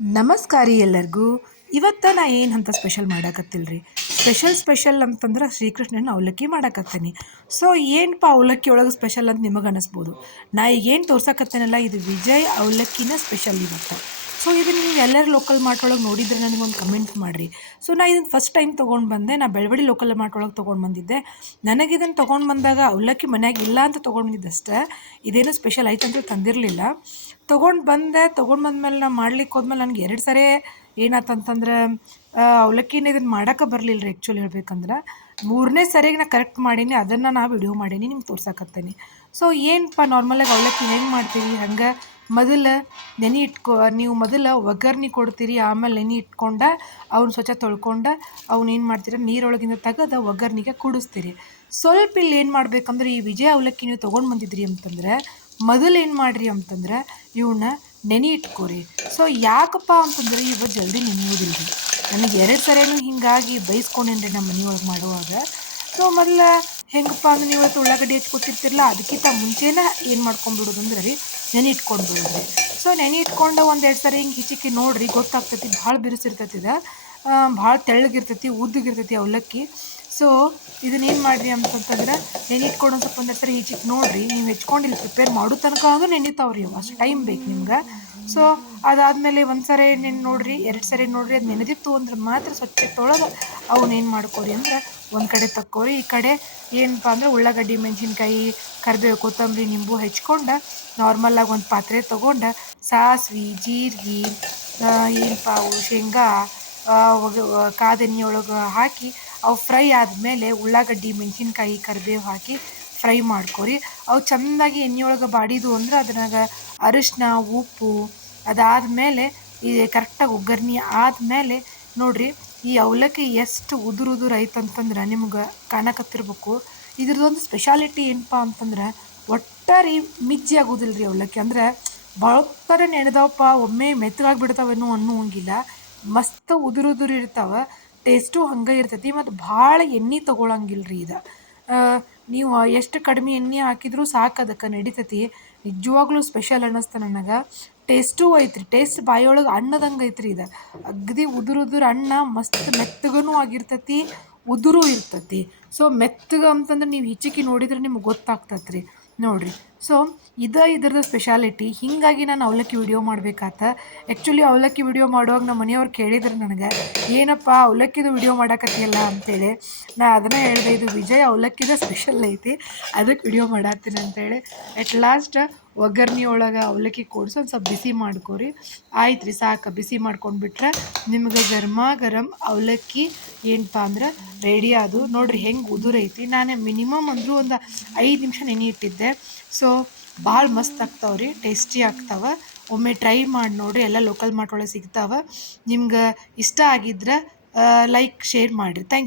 ನಮಸ್ಕಾರ ಎಲ್ಲರಿಗೂ. ಇವತ್ತು ನಾ ಏನು ಅಂತ ಸ್ಪೆಷಲ್ ರೀ ಸ್ಪೆಷಲ್ ಸ್ಪೆಷಲ್ ಅಂತಂದ್ರೆ ಶ್ರೀಕೃಷ್ಣನ ಅವಲಕ್ಕಿ ಮಾಡಾಕತ್ತೀನಿ. ಸೊ ಏನಪ್ಪ ಅವಲಕ್ಕಿ ಒಳಗೆ ಸ್ಪೆಷಲ್ ಅಂತ ನಿಮಗೆ ಅನ್ನಿಸ್ಬೋದು ನಾ ಈಗ ಏನು ತೋರ್ಸಕತ್ತೇನಲ್ಲ, ಇದು ವಿಜಯ್ ಅವಲಕ್ಕಿನ ಸ್ಪೆಷಲ್ ಇವತ್ತು. ಸೊ ಇದನ್ನು ನೀವು ಎಲ್ಲರೂ ಲೋಕಲ್ ಮಾರ್ಟ್ ಒಳಗೆ ನೋಡಿದ್ರೆ ನನಗೊಂದು ಕಮೆಂಟ್ ಮಾಡಿರಿ. ಸೊ ನಾನು ಇದನ್ನು ಫಸ್ಟ್ ಟೈಮ್ ತೊಗೊಂಡು ಬಂದೆ. ನಾನು ಬೆಳವಡಿ ಲೋಕಲ್ ಮಾರ್ಟ್ ಒಳಗೆ ತೊಗೊಂಡು ಬಂದಿದ್ದೆ. ನನಗೆ ಇದನ್ನು ತೊಗೊಂಡು ಬಂದಾಗ ಅವಲಕ್ಕಿ ಮನ್ಯಾಗ ಇಲ್ಲ ಅಂತ ತೊಗೊಂಡು ಬಂದಿದ್ದೆ ಅಷ್ಟೇ. ಇದೇನು ಸ್ಪೆಷಲ್ ಐತಂತ ತಂದಿರಲಿಲ್ಲ. ತೊಗೊಂಡು ಬಂದೆ. ತೊಗೊಂಡು ಬಂದಮೇಲೆ ನಾನು ಮಾಡ್ಲಿಕ್ಕೆ ಹೋದ್ಮೇಲೆ ನನಗೆ ಎರಡು ಸರಿ ಏನಾತಂತಂದ್ರೆ ಅವಲಕ್ಕಿನ ಇದನ್ನು ಮಾಡೋಕೆ ಬರಲಿಲ್ಲ ರೀ ಆ್ಯಕ್ಚುಲಿ ಹೇಳ್ಬೇಕಂದ್ರೆ. ಮೂರನೇ ಸರಿಗೆ ನಾನು ಕರೆಕ್ಟ್ ಮಾಡೀನಿ. ಅದನ್ನು ನಾ ವಿಡಿಯೋ ಮಾಡೀನಿ, ನಿಮ್ಗೆ ತೋರ್ಸಕತ್ತೀನಿ. ಸೊ ಏನಪ್ಪ ನಾರ್ಮಲಾಗಿ ಅವಲಕ್ಕಿ ಹೆಂಗೆ ಮಾಡ್ತೀವಿ ಹಂಗೆ ಮೊದಲು ನೆನೆ ಇಟ್ಕೊ, ನೀವು ಮೊದಲು ಒಗ್ಗರ್ಣೆ ಕೊಡ್ತೀರಿ, ಆಮೇಲೆ ನೆನೆ ಇಟ್ಕೊಂಡು, ಅವ್ನ ಸ್ವಚ್ಛ ತೊಳ್ಕೊಂಡು, ಅವ್ನ ಏನು ಮಾಡ್ತೀರ, ನೀರೊಳಗಿಂದ ತೆಗೆದು ಒಗ್ಗರ್ಣೆಗೆ ಕುಡಿಸ್ತೀರಿ. ಸ್ವಲ್ಪ ಇಲ್ಲಿ ಏನು ಮಾಡ್ಬೇಕಂದ್ರೆ, ಈ ವಿಜಯ ಅವಲಕ್ಕಿ ನೀವು ತೊಗೊಂಡು ಬಂದಿದ್ರಿ ಅಂತಂದ್ರೆ, ಮೊದಲು ಏನು ಮಾಡಿರಿ ಅಂತಂದ್ರೆ ಇವನ್ನ ನೆನೆ ಇಟ್ಕೋರಿ. ಸೊ ಯಾಕಪ್ಪ ಅಂತಂದ್ರೆ ಇವ ಜಲ್ದಿ ನೆನೆಯೋದಿಲ್ಲ ರೀ ನನಗೆ ಎರಡು ಸರಿನೂ ಹಿಂಗಾಗಿ ಬೈಸ್ಕೊಂಡೇನ್ರಿ ನಮ್ಮ ಮನೆಯೊಳಗೆ ಮಾಡುವಾಗ. ಸೊ ಮೊದಲು ಹೆಂಗಪ್ಪ ಅಂದ್ರೆ, ನೀವು ಉಳ್ಳಾಗಡ್ಡಿ ಹಚ್ಕೊತಿರ್ತಿರಲ್ಲ ಅದಕ್ಕಿಂತ ಮುಂಚೆನೇ ಏನು ಮಾಡ್ಕೊಂಡ್ಬಿಡೋದಂದ್ರೆ ರೀ ನೆನೆ ಇಟ್ಕೊಂಡು ಬಿಡೋದು ಸೊ ನೆನೆ ಇಟ್ಕೊಂಡು ಒಂದು ಎರಡು ಸರಿ ಹಿಂಗೆ ಹಿಚಿಕ್ಕಿ ನೋಡಿರಿ, ಗೊತ್ತಾಗ್ತೈತಿ, ಭಾಳ ಬಿರುಸಿರ್ತೈತಿ ಇದು. ಭಾಳ ತೆಳ್ಳಗಿರ್ತೈತಿ, ಉದ್ದಗಿರ್ತೈತಿ ಅವಲಕ್ಕಿ ಸೊ ಇದನ್ನೇನು ಮಾಡಿರಿ ಅಂತಂತಂದ್ರೆ ನೆನಿಟ್ಕೊಂಡು ಒಂದು ಸ್ವಲ್ಪ ಒಂದೆರಡು ಸರಿ ಈಚಿಗೆ ನೋಡಿರಿ. ನೀವು ಹೆಚ್ಕೊಂಡಿಲ್ಲ ಪ್ರಿಪೇರ್ ಮಾಡೋ ತನಕ ಅಂದ್ರೆ ನೆನಿತಾವ್ರಿ ಅವು. ಅಷ್ಟು ಟೈಮ್ ಬೇಕು ನಿಮ್ಗೆ. ಸೊ ಅದಾದಮೇಲೆ ಒಂದು ಸರಿ ನೆನೆ ನೋಡಿರಿ, ಎರಡು ಸರಿ ನೋಡಿರಿ, ಅದು ನೆನೆದಿತ್ತು ಅಂದ್ರೆ ಮಾತ್ರ ಸ್ವಚ್ಛ ತೊಳೆದು ಅವನ್ನೇನು ಮಾಡ್ಕೋರಿ ಅಂದ್ರೆ ಒಂದು ಕಡೆ ತಕ್ಕೋರಿ. ಈ ಕಡೆ ಏನಪ್ಪ ಅಂದ್ರೆ ಉಳ್ಳಾಗಡ್ಡಿ, ಮೆಣಸಿನ್ಕಾಯಿ, ಕರಿಬೇವು, ಕೊತ್ತಂಬರಿ, ನಿಂಬು ಹೆಚ್ಕೊಂಡು ನಾರ್ಮಲ್ಲಾಗಿ ಒಂದು ಪಾತ್ರೆ ತೊಗೊಂಡು ಸಾಸ್ವೆ, ಜೀರಿಗೆ ಏನಪ್ಪ ಶೇಂಗಾ ಕಾದನಿಯೊಳಗೆ ಒಳಗೆ ಹಾಕಿ ಅವು ಫ್ರೈ ಆದಮೇಲೆ ಉಳ್ಳಾಗಡ್ಡಿ, ಮೆಣಸಿನ್ಕಾಯಿ ಕರಿಬೇವು ಹಾಕಿ ಫ್ರೈ ಮಾಡ್ಕೊರಿ. ಅವು ಚೆಂದಾಗಿ ಎಣ್ಣೆಯೊಳಗೆ ಬಾಡಿದು ಅಂದ್ರೆ ಅದ್ರಾಗ ಅರಿಶಿನ ಉಪ್ಪು ಅದಾದಮೇಲೆ ಈ ಕರೆಕ್ಟಾಗಿ ಒಗ್ಗರ್ಣಿ ಆದಮೇಲೆ ನೋಡಿರಿ ಈ ಅವಲಕ್ಕಿ ಎಷ್ಟು ಉದುರು ಉದುರು ಐತಂತಂದ್ರೆ ನಿಮ್ಗೆ ಕಾಣಕತ್ತಿರ್ಬೇಕು. ಇದ್ರದ್ದೊಂದು ಸ್ಪೆಷಾಲಿಟಿ ಏನಪ್ಪ ಅಂತಂದ್ರೆ ಒಟ್ಟಾರೆ ಮಿಜ್ಜಿ ಆಗೋದಿಲ್ಲ ರೀ ಅವಲಕ್ಕಿ. ಅಂದರೆ ಭಾಳ ನೆನೆದವಪ್ಪ ಒಮ್ಮೆ ಮೆತ್ತಗಾಗಿ ಬಿಡ್ತಾವೇನೋ ಅನ್ನುವಂಗಿಲ್ಲ. ಮಸ್ತ್ ಉದುರು ಉದುರು ಇರ್ತಾವೆ. ಟೇಸ್ಟು ಹಂಗೆ ಇರ್ತೈತಿ ಮತ್ತು ಭಾಳ ಎಣ್ಣೆ ತೊಗೊಳಂಗಿಲ್ಲ ರೀ ಇದು ನೀವು ಎಷ್ಟು ಕಡಿಮೆ ಎಣ್ಣೆ ಹಾಕಿದರೂ ಸಾಕು ಅದಕ್ಕೆ ನಡಿತೈತಿ. ನಿಜವಾಗ್ಲೂ ಸ್ಪೆಷಲ್ ಅನ್ನಿಸ್ತು ನನಗೆ. ಟೇಸ್ಟೂ ಐತ್ರಿ. ಟೇಸ್ಟ್ ಬಾಯಿಯೊಳಗೆ ಅನ್ನದಂಗೆ ಐತ್ರಿ ಇದು. ಅಗದಿ ಉದುರು ಉದುರು ಅನ್ನ ಮಸ್ತ್ ಮೆತ್ತಗೂ ಆಗಿರ್ತೈತಿ, ಉದುರು ಇರ್ತತಿ. ಸೊ ಮೆತ್ತಗ ಅಂತಂದ್ರೆ ನೀವು ಹಿಚಕಿ ನೋಡಿದ್ರೆ ನಿಮ್ಗೆ ಗೊತ್ತಾಗ್ತತ್ರಿ. ನೋಡಿರಿ. ಸೊ ಇದು ಇದ್ರದ್ದು ಸ್ಪೆಷಾಲಿಟಿ ಹೀಗಾಗಿ ನಾನು ಅವಲಕ್ಕಿ ವಿಡಿಯೋ ಮಾಡ್ಬೇಕಾತ. ಆ್ಯಕ್ಚುಲಿ ಅವಲಕ್ಕಿ ವಿಡಿಯೋ ಮಾಡುವಾಗ ನಮ್ಮ ಮನೆಯವ್ರು ಕೇಳಿದ್ರು ನನಗೆ, ಏನಪ್ಪ, ಅವಲಕ್ಕಿದು ವಿಡಿಯೋ ಮಾಡಾಕತ್ತಿಯಲ್ಲ? ಅಂತೇಳಿ. ನಾ ಅದನ್ನೇ ಹೇಳಿದೆ, ಇದು ವಿಜಯ್ ಅವಲಕ್ಕಿದ ಸ್ಪೆಷಲ್ ಐತಿ ಅದಕ್ಕೆ ವಿಡಿಯೋ ಮಾಡಾತೀನಿ ಅಂತೇಳಿ. ಎಟ್ ಲಾಸ್ಟ್ ಒಗ್ಗರ್ಣಿ ಒಳಗೆ ಅವಲಕ್ಕಿ ಕೂಡಿಸಿ ಒಂದು ಸ್ವಲ್ಪ ಬಿಸಿ ಮಾಡ್ಕೊರಿ. ಆಯ್ತು ರೀ ಸಾಕು. ಬಿಸಿ ಮಾಡ್ಕೊಂಡ್ಬಿಟ್ರೆ ನಿಮ್ಗೆ ಗರ್ಮಾ ಗರಂ ಅವಲಕ್ಕಿ ಏನಪ್ಪ ಅಂದ್ರೆ ರೆಡಿ ಅದು. ನೋಡಿರಿ, ಹೆಂಗೆ ಉದುರೈತಿ. ನಾನು ಮಿನಿಮಮ್ ಅಂದರೂ ಒಂದು ಐದು ನಿಮಿಷ ನೆನೆ ಇಟ್ಟಿದ್ದೆ. ಸೊ ಭಾಳ ಮಸ್ತ್ ಆಗ್ತಾವೆ ರೀ, ಟೇಸ್ಟಿ ಆಗ್ತಾವೆ. ಒಮ್ಮೆ ಟ್ರೈ ಮಾಡಿ ನೋಡಿರಿ, ಎಲ್ಲ ಲೋಕಲ್ ಮಾರ್ಟ್ ಒಳಗೆ ಸಿಗ್ತಾವೆ. ನಿಮ್ಗೆ ಇಷ್ಟ ಆಗಿದ್ರೆ ಲೈಕ್ ಶೇರ್ ಮಾಡಿರಿ. Thank you